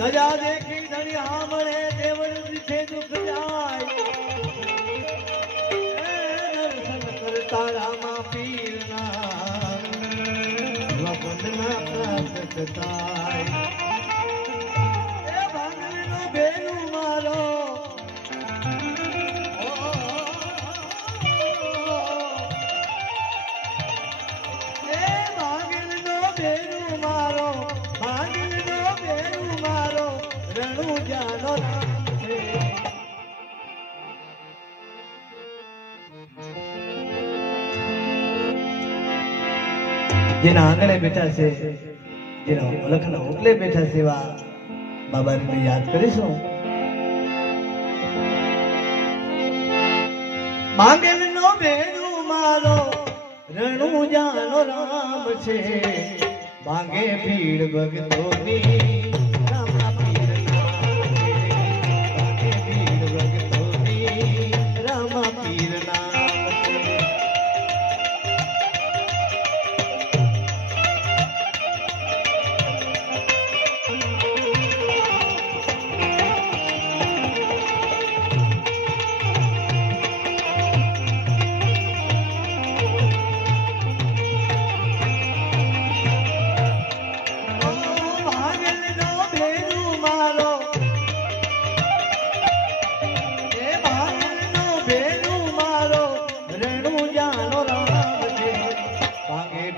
સજા દેખી ધણી આમળે દેવળ દીઠે દુઃખ જાય. દર્શન કરતા રામા પીરના. વપનના પ્રાપ્ત થાય. રણુ જાનો જેના આંગણે બેઠા છે જેના ઓળખના ઓટલે બેઠા છે એવા બાબાને યાદ કરીશું. માંગેલ નો બેનું મારો રણુ જાનો રામ છે. માંગે ભીડ ભગતોની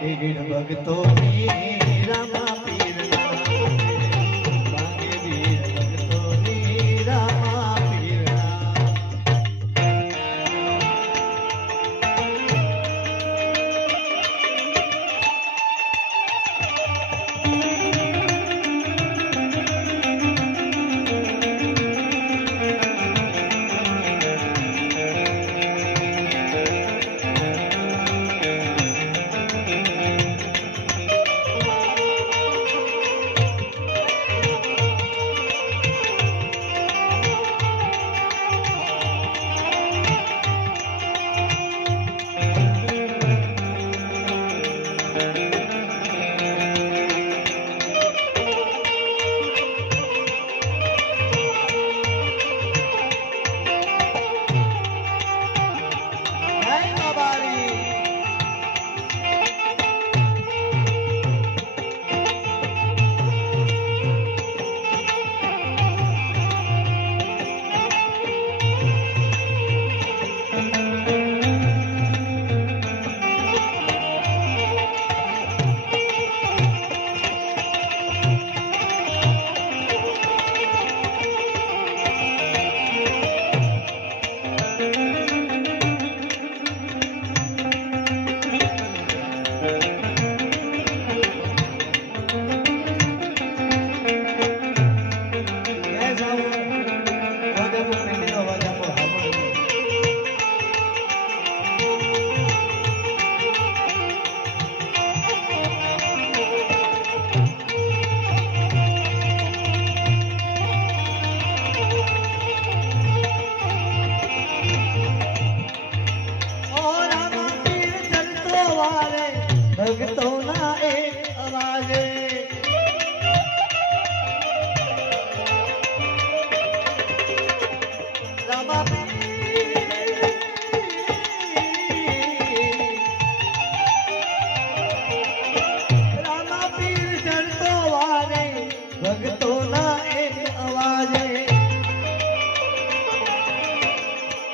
ભાગે ભીડ ભક્તોની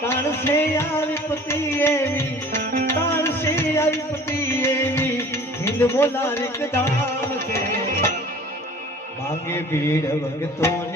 તાણસે આવી પતિ એવી તાણસે આવી પતિ એવી હિંદ બોલા રીક ધામ ભીડ ભગતોની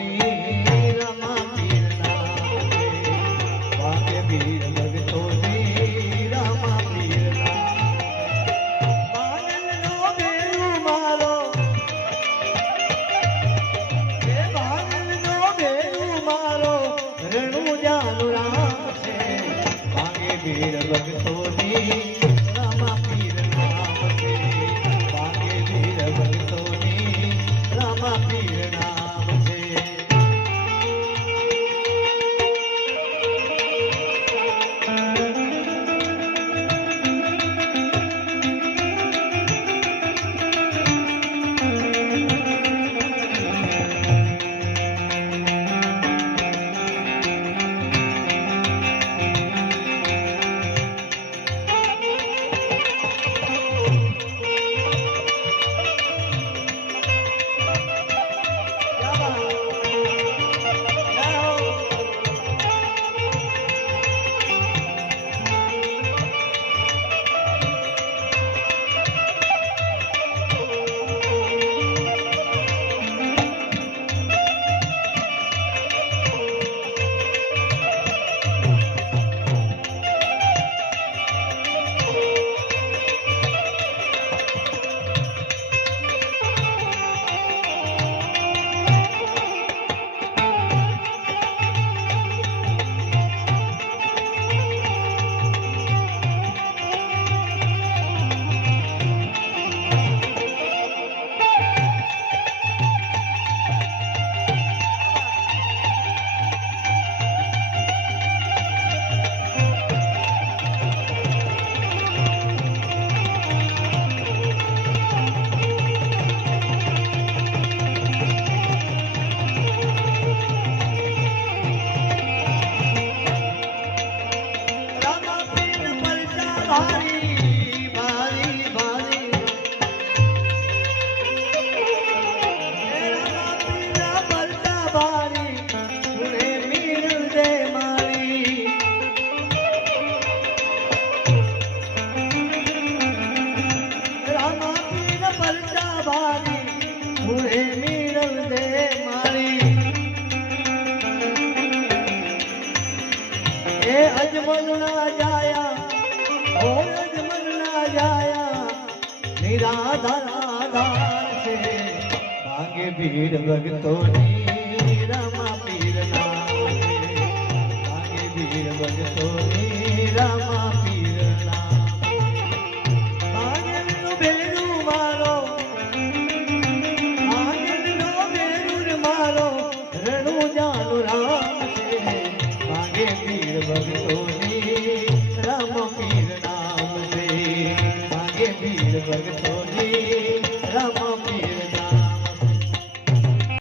sorry. નિરાધા રાધા છે ભાંગે ભીડ ભગતો રમા પીરના ભાંગે ભીડ ભગતો ની